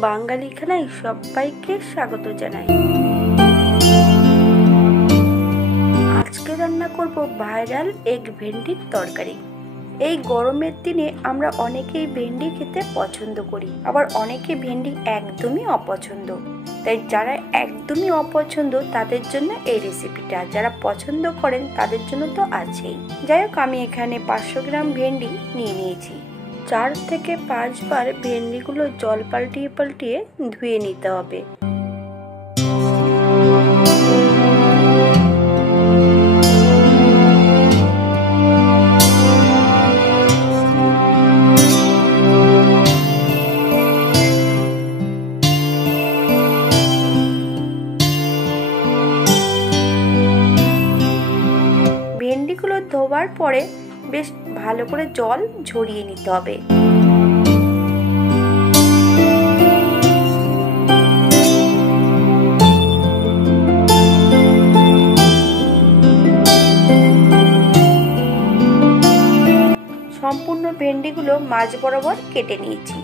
বাঙালি খানায় সবাইকে স্বাগত জানাই। আজকে রান্না করব ভাইরাল এগ ভেন্ডির তরকারি। এই গরমের দিনে আমরা অনেকেই ভেন্ডি খেতে পছন্দ করি, আবার অনেকে ভেন্ডি একদমই অপছন্দ। তাই যারা একদমই অপছন্দ তাদের জন্য এই রেসিপিটা, যারা পছন্দ করেন তাদের জন্য তো আছেই। যাই হোক, আমি এখানে 500 গ্রাম ভেন্ডি নিয়ে নিয়েছি। 4 থেকে 5 বার ভেন্ডিগুলো জল পাল্টিয়ে পাল্টিয়ে ধুয়ে নিতে হবে। ভেন্ডিগুলো ধোবার পরে বেশ ভালো করে জল ঝরিয়ে নিতে হবে। সম্পূর্ণ ভেন্ডিগুলো মাঝ বরাবর কেটে নিয়েছি।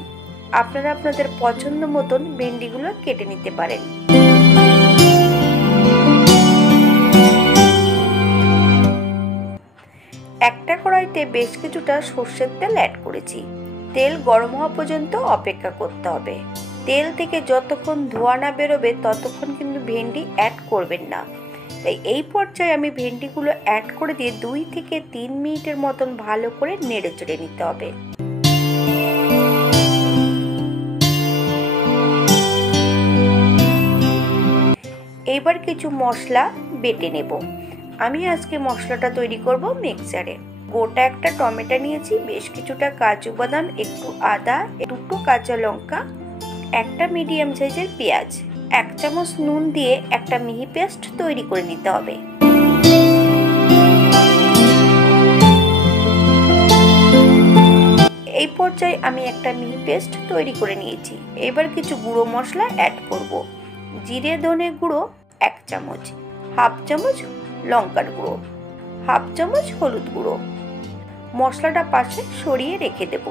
আপনারা আপনাদের পছন্দ মতন ভেন্ডিগুলো কেটে নিতে পারেন। একটা কড়াইতে বেশ কিছুটা সর্ষের তেল অ্যাড করেছি। তেল গরম হওয়া পর্যন্ত অপেক্ষা করতে হবে। তেল থেকে যতক্ষণ ধোঁয়া না বেরোবে ততক্ষণ কিন্তু ভেন্ডি অ্যাড করবেন না। তাই এই পর্যায়ে আমি ভেন্ডিগুলো অ্যাড করে দিয়ে 2 থেকে 3 মিনিটের মতন ভালো করে নেড়ে চেড়ে নিতে হবে। এবার কিছু মশলা বেটে নেব। আমি আজকে মশলাটা তৈরি করব মিক্সারে। গোটা একটা টমেটো নিয়েছি, বেশ কিছুটা কাজু বাদাম, একটু আদা, 2টো কাঁচা লঙ্কা, একটা মিডিয়াম সাইজের পেঁয়াজ, 1 চামচ নুন দিয়ে একটা মিহি পেস্ট তৈরি করে নিতে হবে। এই পর্যায়ে আমি একটা মিহি পেস্ট তৈরি করে নিয়েছি। এবার কিছু গুঁড়ো মশলা অ্যাড করব। জিরে ধনে গুঁড়ো 1 চামচ, 1/2 চামচ লঙ্কার গুঁড়ো, 1/2 চামচ হলুদ গুঁড়ো। মশলাটা পাশে সরিয়ে রেখে দেব।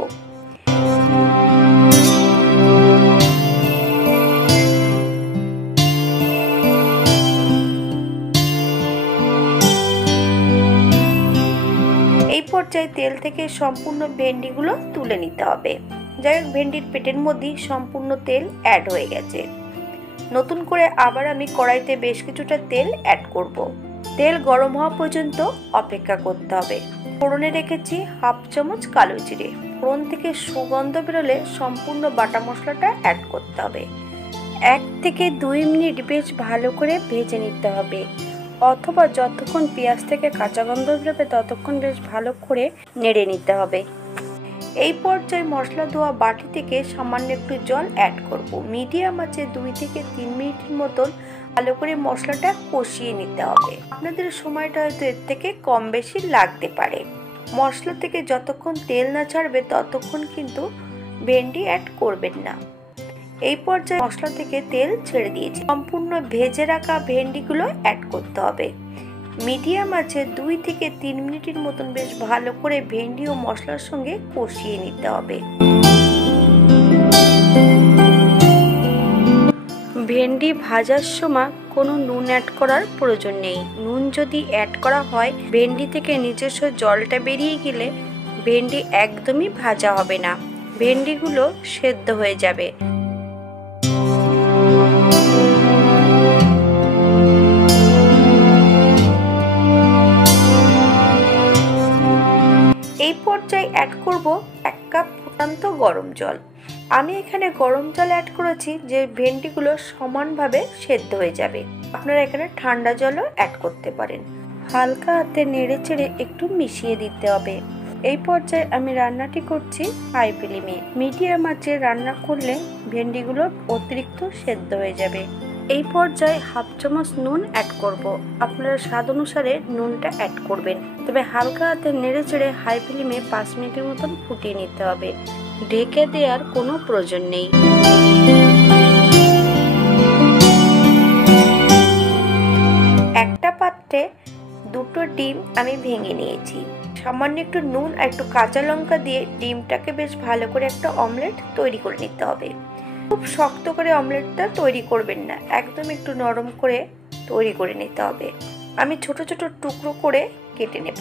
এই পর্যায়ে তেল থেকে সম্পূর্ণ ভেন্ডিগুলো তুলে নিতে হবে। যাই হোক, ভেন্ডির পেটের মধ্যে সম্পূর্ণ তেল অ্যাড হয়ে গেছে। নতুন করে আবার আমি কড়াইতে বেশ কিছুটা তেল অ্যাড করব। তেল গরম হওয়া পর্যন্ত অপেক্ষা করতে হবে। ফোড়নে রেখেছি 1/2 চামচ কালো জিরে। ফোড়ন থেকে সুগন্ধ বেরোলে সম্পূর্ণ বাটা মশলাটা অ্যাড করতে হবে। 1 থেকে 2 মিনিট বেশ ভালো করে ভেজে নিতে হবে, অথবা যতক্ষণ পেঁয়াজ থেকে কাঁচা গন্ধ বেরোবে ততক্ষণ বেশ ভালো করে নেড়ে নিতে হবে। এই পর্যায়ে মশলা ধোয়া বাটি থেকে সামান্য একটু জল অ্যাড করব। মিডিয়াম আঁচে 2 থেকে 3 মিনিটের মতন ভালো করে মশলাটা কষিয়ে নিতে হবে। আপনাদের সময়টা হয়তো এর থেকে কম বেশি লাগতে পারে। মশলা থেকে যতক্ষণ তেল না ছাড়বে ততক্ষণ কিন্তু ভেন্ডি অ্যাড করবেন না। এই পর্যায়ে মশলা থেকে তেল ছেড়ে দিয়েছি। সম্পূর্ণ ভেজে রাখা ভেন্ডিগুলো অ্যাড করতে হবে। মিডিয়াম আছে 2 থেকে 3 মিনিটের মতন বেশ ভালো করে ভেন্ডি ও মশলার সঙ্গে কষিয়ে নিতে হবে। ভেন্ডি ভাজার সময় কোনো নুন অ্যাড করার প্রয়োজন নেই। নুন যদি অ্যাড করা হয় ভেন্ডি থেকে নিজস্ব জলটা বেরিয়ে গেলে ভেন্ডি একদমই ভাজা হবে না, ভেন্ডিগুলো সেদ্ধ হয়ে যাবে। এই পর্যায়ে অ্যাড করব 1 কাপ ফুটন্ত গরম জল। আমি এখানে গরম জল অ্যাড করেছি যে ভেন্ডিগুলো সমানভাবে সেদ্ধ হয়ে যাবে। আপনারা এখানে ঠান্ডা জলও অ্যাড করতে পারেন। হালকা হাতে নেড়ে চেড়ে একটু মিশিয়ে দিতে হবে। এই পর্যায়ে আমি রান্নাটি করছি হাই ফ্লেমে। মিডিয়াম আঁচে রান্না করলে ভেন্ডিগুলো অতিরিক্ত সেদ্ধ হয়ে যাবে। এই পর্যায়ে 1/2 চামচ নুন অ্যাড করব। আপনারা স্বাদ অনুসারে নুনটা অ্যাড করবেন। তবে হালকা হাতে নেড়ে চেড়ে হাই ফ্লেমে 5 মিনিটের মতন ফুটিয়ে নিতে হবে। ঢেকে দেওয়ার কোনো প্রয়োজন নেই। একটা পাত্রে 2টো ডিম আমি ভেঙে নিয়েছি। সামান্য একটু নুন আর একটু কাঁচা লঙ্কা দিয়ে ডিমটাকে বেশ ভালো করে একটা অমলেট তৈরি করে নিতে হবে। খুব শক্ত করে অমলেটটা তৈরি করবেন না, একদম একটু নরম করে তৈরি করে নিতে হবে। আমি ছোট ছোট টুকরো করে কেটে নেব।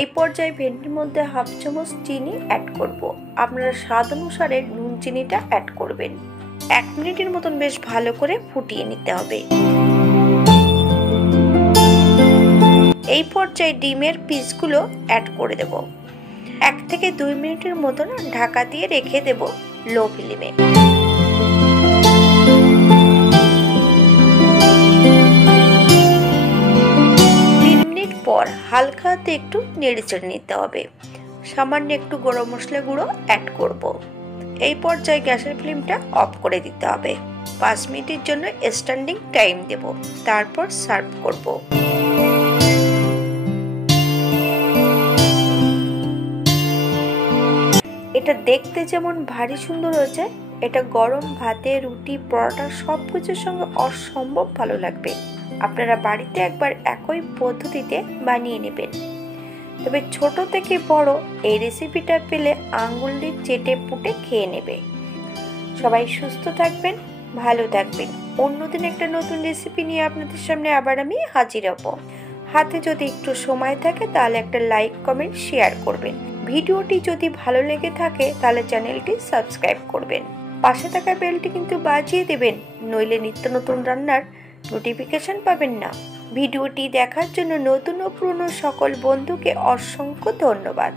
এই পর্যায়ে ভেন্ডির মধ্যে হাফ চামচ চিনি অ্যাড করব। আপনারা স্বাদ অনুসারে নুন চিনিটা অ্যাড করবেন। 1 মিনিটের মতন বেশ ভালো করে ফুটিয়ে নিতে হবে। এই পর্যায়ে ডিমের পিসগুলো অ্যাড করে দেব। 1 থেকে 2 মিনিটের মতন ঢাকা দিয়ে রেখে দেব লো ফ্লেমে। 3 মিনিট পর হালকা হাতে একটু নেড়েচেড়ে নিতে হবে। সামান্য একটু গরম মশলা গুঁড়ো অ্যাড করব। এই পর্যায়ে গ্যাসের ফ্লেমটা অফ করে দিতে হবে। 5 মিনিটের জন্য স্ট্যান্ডিং টাইম দেব, তারপর সার্ভ করব। এটা দেখতে যেমন ভারী সুন্দর হয়েছে, এটা গরম ভাতে, রুটি, পরোটা সবকিছুর সঙ্গে অসম্ভব ভালো লাগবে। আপনারা বাড়িতে একবার একই পদ্ধতিতে বানিয়ে নেবেন। তবে ছোট থেকে বড় এই রেসিপিটা পেলে আঙ্গুল দিয়ে চেটে পুটে খেয়ে নেবে। সবাই সুস্থ থাকবেন, ভালো থাকবেন। অন্যদিন একটা নতুন রেসিপি নিয়ে আপনাদের সামনে আবার আমি হাজির হব। হাতে যদি একটু সময় থাকে তাহলে একটা লাইক, কমেন্ট, শেয়ার করবেন। ভিডিওটি যদি ভালো লেগে থাকে তাহলে চ্যানেলটি সাবস্ক্রাইব করবেন। পাশে থাকা বেলটি কিন্তু বাজিয়ে দেবেন, নইলে নিত্য নতুন রান্নার নোটিফিকেশন পাবেন না। ভিডিওটি দেখার জন্য নতুন ও পুরনো সকল বন্ধুকে অসংখ্য ধন্যবাদ।